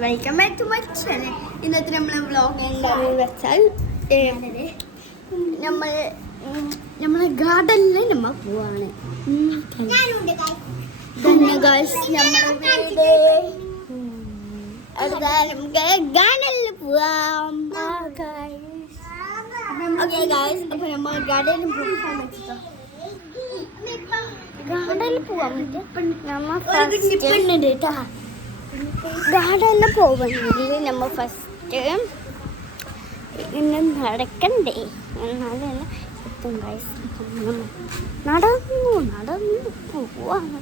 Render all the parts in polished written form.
Welcome back to my channel. ഇന്നത്തെ നമ്മളെ vlog എന്താണെന്ന് വെച്ചാൽ നമ്മളെ ഗാർഡനിൽ നമ്മൾ പോവാണ്. നമ്മുടെ ഗാർഡനിൽ പോവാം. ഓക്കെ ഗായ്സ്, അപ്പൊ നമ്മൾ ഗാർഡനിൽ പോകാൻ പറ്റില്ല. ഗാർഡനിൽ പോവാൻ പറ്റും. ഗാർഡനിൽ പോകണമെങ്കിൽ നമ്മൾ ഫസ്റ്റ് ഇന്ന് നടക്കണ്ടേ, എന്നാലും എത്തും ഗൈസ്. നടന്നു പോവാണ്.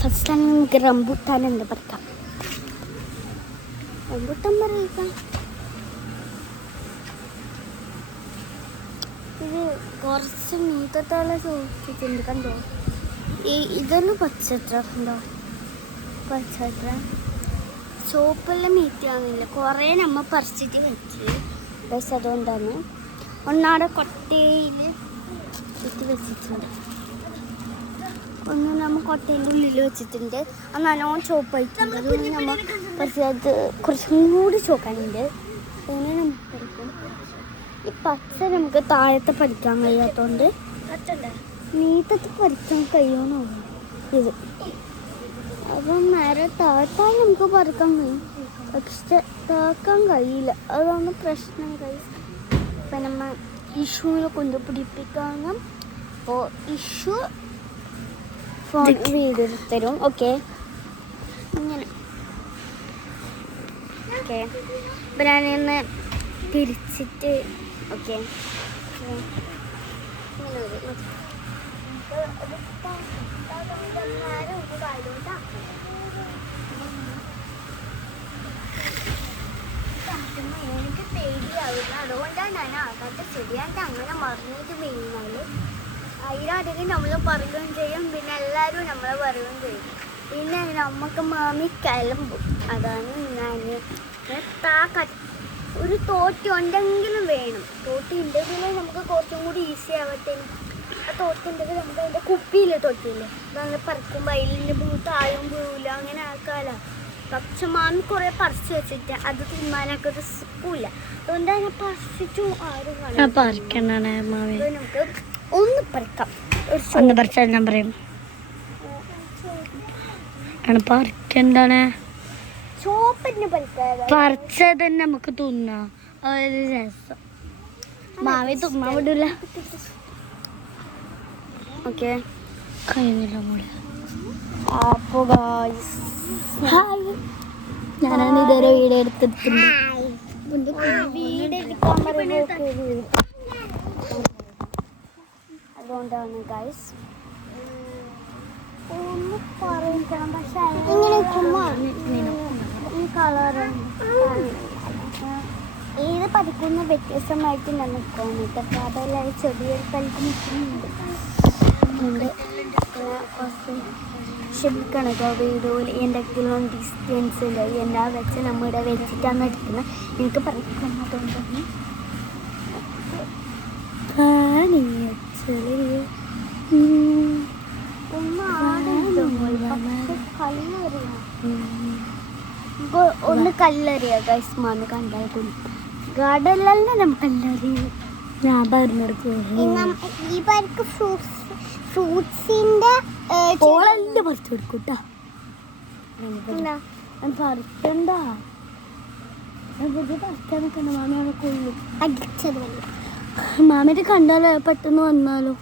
ഫസ്റ്റ് ആണ് നമുക്ക് റംബുട്ടാൻ എന്ത് പറിക്കാം. റംബുട്ടാൻ പറിക്കാം. ഇത് കുറച്ച് മീത്തത്തോളം സൂക്ഷിച്ചിട്ടുണ്ട്, കണ്ടോ? ഇതൊന്ന് പച്ചത്ര ഉണ്ടോ? പച്ചത്ര ചോപ്പെല്ലാം മീറ്റാകുന്നില്ല. കുറേ നമ്മൾ പറിച്ചിട്ട് വെച്ച് പക്ഷെ അതുകൊണ്ടാണ് ഒന്നാടെ കൊട്ടയിൽ ഇട്ട് വെച്ചിട്ടുണ്ട്. ഒന്ന് നമ്മൾ കൊട്ടേൻ്റെ ഉള്ളിൽ വെച്ചിട്ടുണ്ട്. അത് നല്ലോണം ചോപ്പായിട്ടുണ്ട്. അതുകൊണ്ട് നമ്മൾ പക്ഷേ അത് കുറച്ചും കൂടി ചോക്കാനുണ്ട്. അങ്ങനെ നമുക്ക് പഠിക്കും. ഈ പച്ച നമുക്ക് താഴത്തെ പഠിക്കാൻ കഴിയാത്തതുകൊണ്ട് മീത്തത്ത് പഠിക്കാൻ കഴിയുമെന്നോ ഇത്. അപ്പം നേരെ താഴ്ത്താൻ നമുക്ക് പറിക്കാൻ കഴിയും, പക്ഷെ താക്കാൻ കഴിയില്ല. അതാണ് പ്രശ്നം കഴിയും. ഇപ്പം നമ്മൾ ഇഷുവിനെ കൊണ്ട് പിടിപ്പിക്കണം. അപ്പോൾ ഇഷു ഫോൺ വീഡിയോ തരും. ഓക്കെ, ഇങ്ങനെ. ഓക്കെ, അപ്പം ഞാനിന്ന് തിരിച്ചിട്ട് ഓക്കെ എനിക്ക് പേടിയാവില്ല. അതുകൊണ്ടാണ് ഞാൻ ആകാത്ത ശരിയായിട്ട് അങ്ങനെ മറിഞ്ഞിട്ട് വീണാല് അതിലധികം നമ്മൾ പറയുകയും ചെയ്യും, പിന്നെ എല്ലാവരും നമ്മളെ പറയുകയും ചെയ്യും. പിന്നെ നമുക്ക് മാമി കിളമ്പും. അതാണ് ഞാൻ ഒരു തോട്ടി ഉണ്ടെങ്കിലും വേണം. തോട്ടി ഉണ്ടെങ്കിൽ നമുക്ക് കുറച്ചും കൂടി ഈസി ആവട്ടെ. ആ തോട്ടി ഉണ്ടെങ്കിൽ നമുക്ക് അതിൻ്റെ കുപ്പിയില്ല തോട്ടിയില്ലേ, നല്ല പറിക്കുമ്പോൾ അതിൽ താഴവും വീഴില്ല, അങ്ങനെ ആക്കാല. പക്ഷെ മാമി കുറേ പറിച്ച് വെച്ചിട്ട് അത് തിന്നാനൊക്കെ ഒരു സുഖമില്ല. അതുകൊണ്ട് തന്നെ പറിച്ചിട്ടു ആരും നമുക്ക് ഒന്ന് പറിക്കാം. ഞാൻ പറയും എന്താണ് ചോപ്പിന് പറിക്കാതെ പറിച്ചത് തന്നെ നമുക്ക് തിന്നാം. ഒരു രസം. മാവി തിന്നാൻ വിടില്ല. ഓക്കെ, കഴിയുന്നില്ല മോളെ. അപ്പോൾ ഞാനാണ് ഇതുവരെ വീഡിയോ എടുത്തിട്ടുണ്ട്. അതുകൊണ്ടാണ് ഗൈസ് ഒന്ന് പറയിക്കണം. പക്ഷെ ഈ കളറ് ഏത് പഠിക്കുന്ന വ്യത്യസ്തമായിട്ട് നമുക്ക് തോന്നിട്ട് അതെല്ലാം ചെടിയൊരു കളിക്ക് നിൽക്കുന്നുണ്ട്. ക്ഷമിക്കണം കേട്ടോ, വീഡിയോയിൽ എന്തെങ്കിലും ഡിസ്റ്റൻസ് ഉണ്ട്. എന്താ വെച്ച് നമ്മുടെ വെച്ചിട്ടാണ് എടുക്കുന്നത്. എനിക്ക് പഠിക്കുന്നതുകൊണ്ടാണ് ഒന്ന് കല്ലെറിയ ഗൈസ്. മാന്ന് കണ്ടാൽ ഗാർഡനിലല്ല നമുക്ക് കല്ലെറിയ. ഞാൻ പറഞ്ഞെടുക്കും. ഈ പേർക്ക് ഫ്രൂട്ട്സിന്റെ ഓളെല്ലാം പറിച്ചെടുക്കൂട്ടാ. പറിക്കണ്ട, പറിക്കാൻ നിൽക്കണ്ട. മാമി അവിടെ കൊള്ളും. അടിച്ചത് മാമിയുടെ കണ്ടാലോ പെട്ടെന്ന് വന്നാലോ.